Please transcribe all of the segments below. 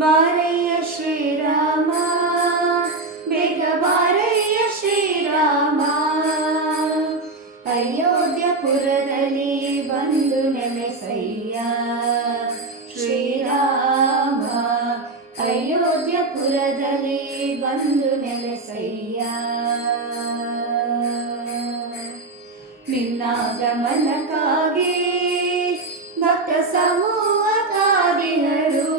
ಬಾರಯ್ಯ ಶ್ರೀರಾಮ ಬೇಗ ಬಾರಯ್ಯ ಶ್ರೀರಾಮ, ಅಯೋಧ್ಯಪುರದಲ್ಲಿ ಬಂದು ನೆಲೆಸಯ್ಯ ಶ್ರೀರಾಮ, ಅಯೋಧ್ಯಪುರದಲ್ಲಿ ಬಂದು ನೆಲೆಸಯ್ಯ. ನಿನ್ನಾಗಮನಕ್ಕಾಗಿ ಭಕ್ತ ಸಮೂಹ ಕಾದಿಹರು,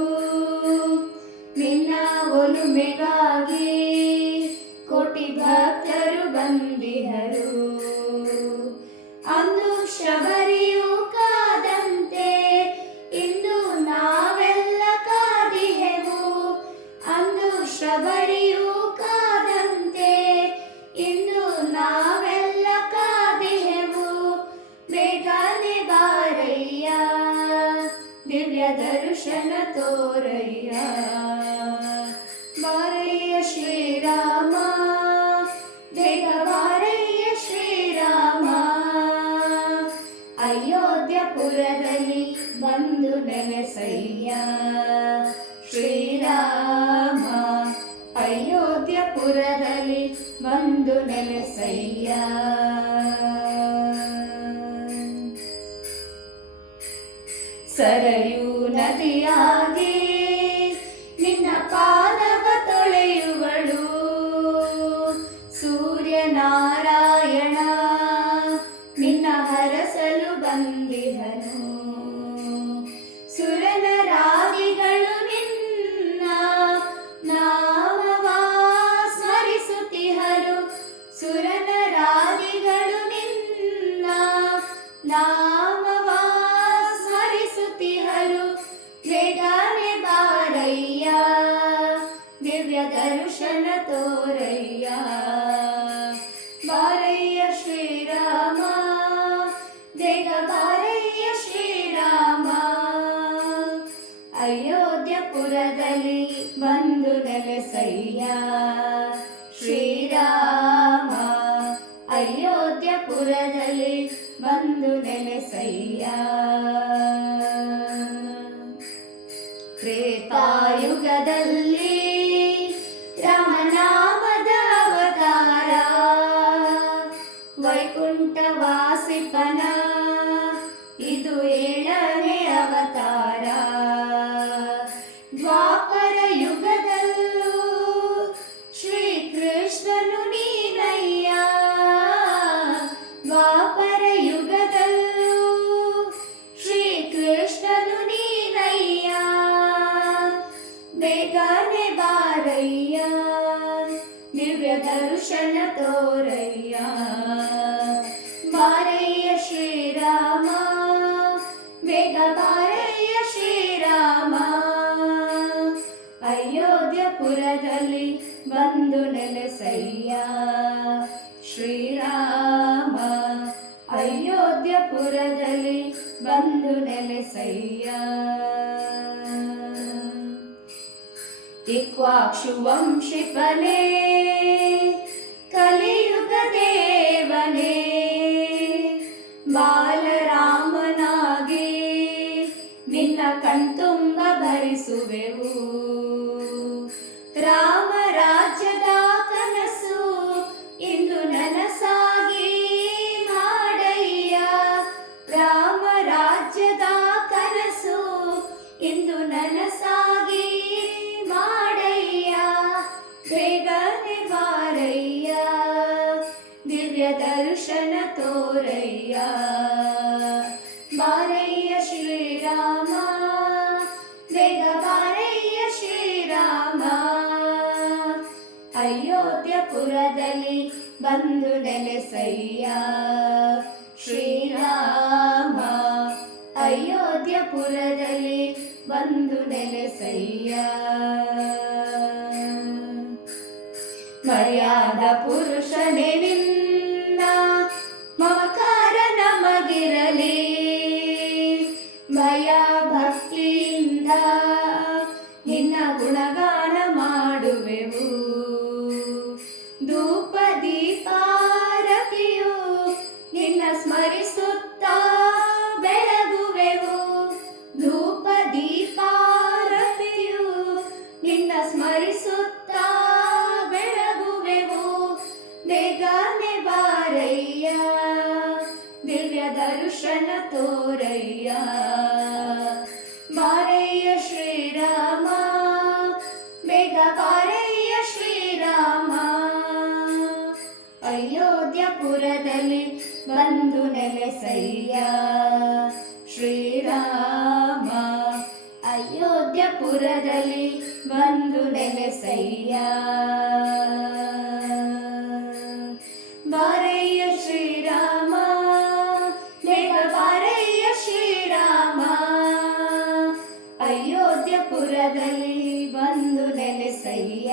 ನಿನ್ನ ಒಲುಮೆಗಾಗಿ ಕೋಟಿ ಭಕ್ತರು ಬಂದಿಹರು. ಅಂದು ಶಬರಿಯು ಕಾದಂತೆ ಇಂದು ನಾವೆಲ್ಲ ಕಾದಿಹೆವು, ಅಂದು ಶಬರಿಯು ಕಾದಂತೆ ಇಂದು ನಾವೆಲ್ಲ ಕಾದಿಹೆವು. ಬೇಗನೆ ಬಾರಯ್ಯ ದಿವ್ಯ ದರ್ಶನ ತೋರಯ್ಯ, ಬಾರಯ್ಯ ಶ್ರೀರಾಮ ಬೇಗ ಬಾರಯ್ಯ ಶ್ರೀರಾಮ, ಅಯೋಧ್ಯಪುರದಲ್ಲಿ ಬಂದು ನೆಲೆಸಯ್ಯ ಶ್ರೀರಾಮ, ಅಯೋಧ್ಯಪುರದಲ್ಲಿ ಬಂದು ನೆಲೆಸಯ್ಯ. ಸರಯೂ ನದಿಯಾಗಿ ನಿನ್ನ ಪಾದವ ತೊಳೆಯುವಳು, ಸೂರ್ಯನಾರಾಯಣ ನಿನ್ನ ಹರಸಲು ಬಂದಿಹನು. ಸುರನರಾದಿಗಳು ನಿನ್ನ ನಾಮವ ಸ್ಮರಿಸುತ್ತಿಹರು, ಸುರನರಾದಿಗಳು ನಿನ್ನ ನಾಮವ ಸ್ಮರಿಸುತ್ತಿಹರು. ಬೇಗನೆ ಬಾರಯ್ಯ ದಿವ್ಯ ದರ್ಶನ ತೋರಯ್ಯ, ಬಾರಯ್ಯ ಶ್ರೀರಾಮ ಬೇಗ ಬಾರಯ್ಯ ಶ್ರೀರಾಮ, ಅಯೋಧ್ಯಪುರದಲ್ಲಿ ಬಂದು ನೆಲೆಸಯ್ಯ ಶ್ರೀರಾಮ, ಅಯೋಧ್ಯಪುರದಲ್ಲಿ ಬಂದು ನೆಲೆಸಯ್ಯ. ತ್ರೇತಾಯುಗದಲ್ಲಿ ರಾಮನಾಮದ ಅವತಾರ, ವೈಕುಂಠವಾಸಿಪನ ಇದು 7ನೇ ಅವತಾರ. ದ್ವಾಪರ ಯುಗದಲ್ಲೂ ಶ್ರೀಕೃಷ್ಣನು ನೀನಯ್ಯ, ದ್ವಾಪರ ಯುಗದಲ್ಲೂ ಶ್ರೀಕೃಷ್ಣನು ನೀನಯ್ಯ. ಬೇಗನೆ ಬಾರಯ್ಯ ದಿವ್ಯ ದರ್ಶನ ತೋರಯ್ಯ, ಬಾರಯ್ಯ ಶ್ರೀರಾಮ ಬೇಗ ಬಾರಯ್ಯ ಶ್ರೀರಾಮ, ಅಯೋಧ್ಯಪುರದಲ್ಲಿ ಬಂದು ನೆಲೆಸಯ್ಯ ಶ್ರೀರಾಮ, ಅಯೋಧ್ಯಪುರದಲ್ಲಿ ಬಂದು ನೆಲೆಸಯ್ಯ. ಇಕ್ಷ್ವಾಕುವಂಶಿಪನೇ ಕಲಿಯುಗ ದೇವನೇ, ಬಾಲರಾಮನಾಗಿ ನಿನ್ನ ಕಣ್ತುಂಬ ಭರಿಸುವೆವು. ರಾಮ ರಾಜ್ಯದ ಕನಸು ಇಂದು ನನಸಾಗಿ ಮಾಡಯ್ಯ, ರಾಮ ರಾಜ್ಯದ ಕನಸು ಇಂದು ನನಸಾಗಿ ಮಾಡಯ್ಯ. ಬೇಗನೆ ಬಾರಯ್ಯ ದಿವ್ಯ ದರ್ಶನ ತೋರಯ್ಯ, ಬಾರಯ್ಯ ಶ್ರೀರಾಮ ಬೇಗ ಬಾರಯ್ಯ ಶ್ರೀರಾಮ, ಅಯೋಧ್ಯಪುರದಲ್ಲಿ ಬಂದು ನೆಲೆಸಯ್ಯ ಶ್ರೀರಾಮ, ಅಯೋಧ್ಯಪುರದಲ್ಲಿ ಬಂದು ನೆಲೆಸಯ್ಯ. ಮರ್ಯಾದ ಪುರುಷನೇ ನಿನ್ನ ಮಮಕಾರ ನಮಗಿರಲಿ, ಭಯ ಭಕ್ತಿಯಿಂದ ನಿನ್ನ ಗುಣಗಾನ ಮಾಡುವೆವು. ಧೂಪ ದೀಪಾರತಿಯು ನಿನ್ನ ಸ್ಮರಿಸುತ್ತಾ ಬೆಳಗುವೆವು, ಧೂಪ ದೀಪಾರತಿಯು ನೆಲೆಸಯ್ಯ ಶ್ರೀರಾಮ ಅಯೋಧ್ಯಪುರದಲ್ಲಿ ಬಂದು ನೆಲೆಸಯ್ಯ ಬಾರಯ್ಯ ಶ್ರೀರಾಮ ಬೇಗ ಬಾರಯ್ಯ ಶ್ರೀರಾಮ ಅಯೋಧ್ಯಪುರದಲ್ಲಿ ಬಂದು ನೆಲೆಸಯ್ಯ